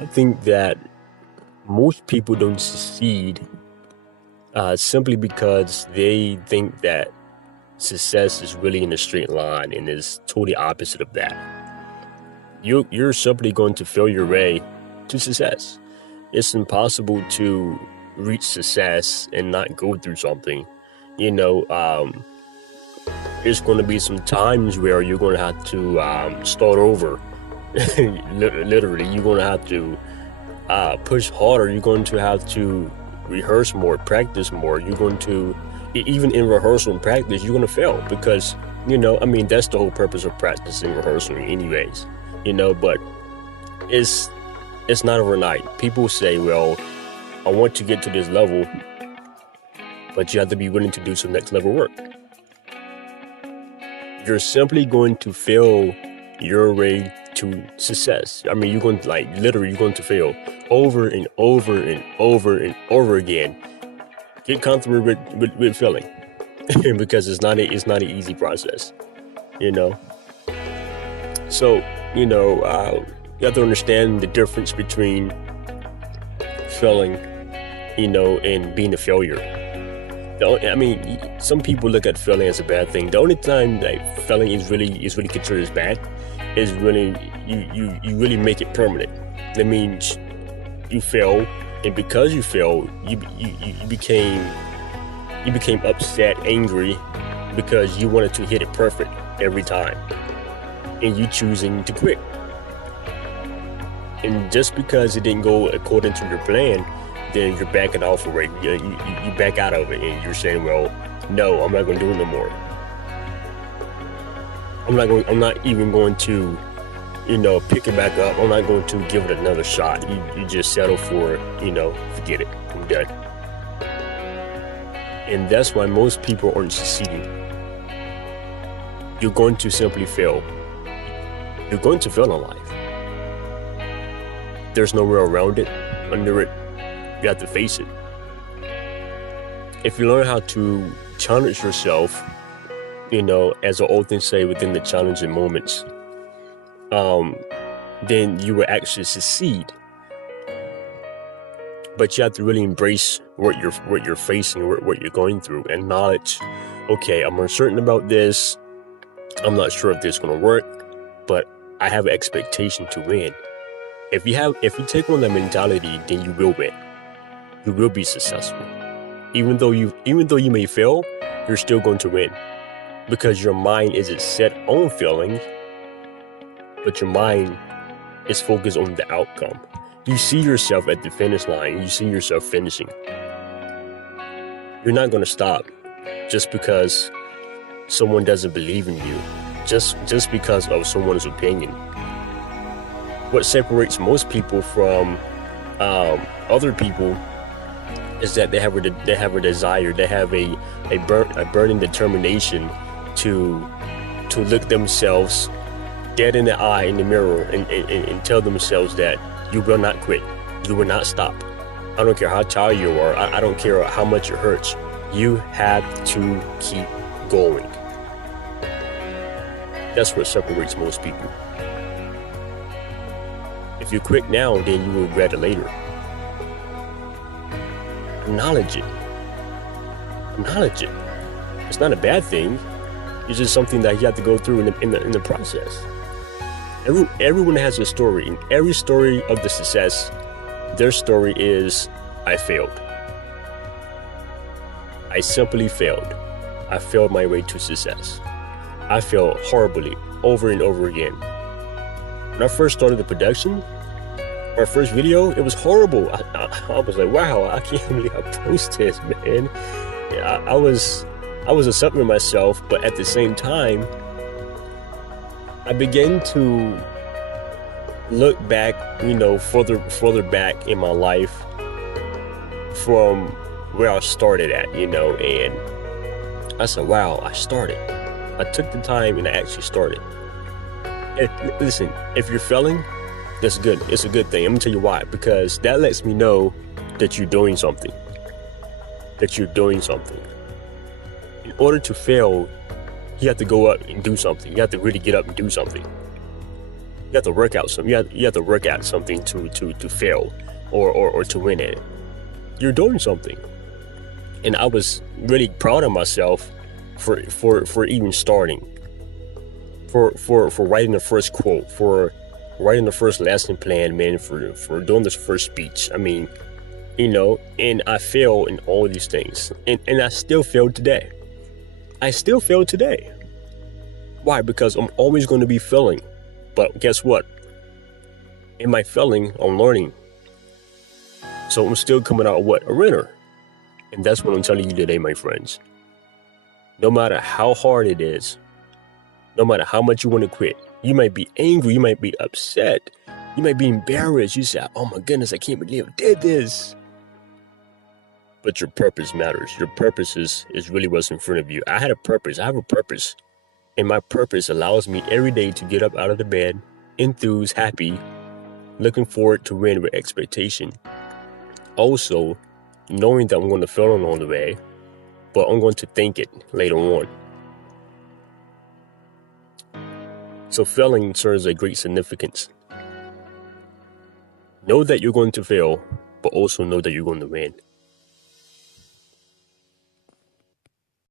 I think that most people don't succeed simply because they think that success is really in a straight line and is totally opposite of that. You're simply going to fail your way to success. It's impossible to reach success and not go through something. You know, there's going to be some times where you're going to have to start over. Literally, you're going to have to push harder. You're going to have to rehearse more, practice more. You're going to, even in rehearsal and practice, you're going to fail because, that's the whole purpose of practicing, rehearsing anyways, but it's not overnight. People say, well, I want to get to this level, but you have to be willing to do some next level work. You're simply going to fail your way to success. You're going to you're going to fail over and over and over and over again. Get comfortable with failing because it's not an easy process, So, you have to understand the difference between failing, and being a failure. Some people look at failing as a bad thing. The only time that failing is really considered as bad is really you really make it permanent. That means you fail, and because you failed, you became upset, angry, because you wanted to hit it perfect every time, and you choosing to quit. And just because it didn't go according to your plan, then you're backing off of it. You back out of it, and you're saying, "Well, no, I'm not going to do it no more. I'm not even going to, pick it back up. I'm not going to give it another shot." You just settle for, forget it. I'm done. And that's why most people aren't succeeding. You're going to simply fail. You're going to fail in life. There's nowhere around it, under it. You have to face it. If you learn how to challenge yourself, as I often say, within the challenging moments, then you will actually succeed. But you have to really embrace what you're facing, what you're going through. Acknowledge, okay, I'm uncertain about this. I'm not sure if this is going to work, but I have an expectation to win. If you take on that mentality, then you will win. You will be successful. Even though you may fail, you're still going to win, because your mind isn't set on failing, but your mind is focused on the outcome. You see yourself at the finish line. You see yourself finishing. You're not going to stop just because someone doesn't believe in you, just because of someone's opinion. What separates most people from other people is that they have a desire, they have a burning determination to look themselves dead in the eye, in the mirror, and tell themselves that you will not quit, you will not stop. I don't care how tired you are, I don't care how much it hurts. You have to keep going. That's what separates most people. If you quit now, then you will regret it later. Acknowledge it. It's not a bad thing. It's just something that you have to go through in the process. Everyone has a story. In every story of the success, their story is, I failed. I simply failed. I failed my way to success. I failed horribly over and over again. When I first started the production, our first video, it was horrible. I was like, wow, I can't believe I posted this, man. I was upset with myself, but at the same time, I began to look back, further back in my life from where I started at, and I said, wow, I started. I took the time and I actually started. And listen, if you're failing, that's good. It's a good thing. I'm gonna tell you why. Because that lets me know that you're doing something. In order to fail, you have to go up and do something. You have to really get up and do something. You have to work out some. You have to work at something to fail, or to win it. You're doing something, and I was really proud of myself for even starting, for writing the first quote, for writing the first lesson plan, man, for doing this first speech. I mean, and I fail in all these things, and I still fail today. I still fail today. Why? Because I'm always going to be failing. But guess what? In my failing, I'm learning. So I'm still coming out what? A winner. And that's what I'm telling you today, my friends. No matter how hard it is, no matter how much you want to quit, you might be angry, you might be upset, you might be embarrassed. You say, oh my goodness, I can't believe I did this. But your purpose matters. Your purpose is really what's in front of you. I had a purpose. I have a purpose. And my purpose allows me every day to get up out of the bed, enthused, happy, looking forward to win with expectation. Also, knowing that I'm going to fail along the way, but I'm going to thank it later on. So failing serves a great significance. Know that you're going to fail, but also know that you're going to win.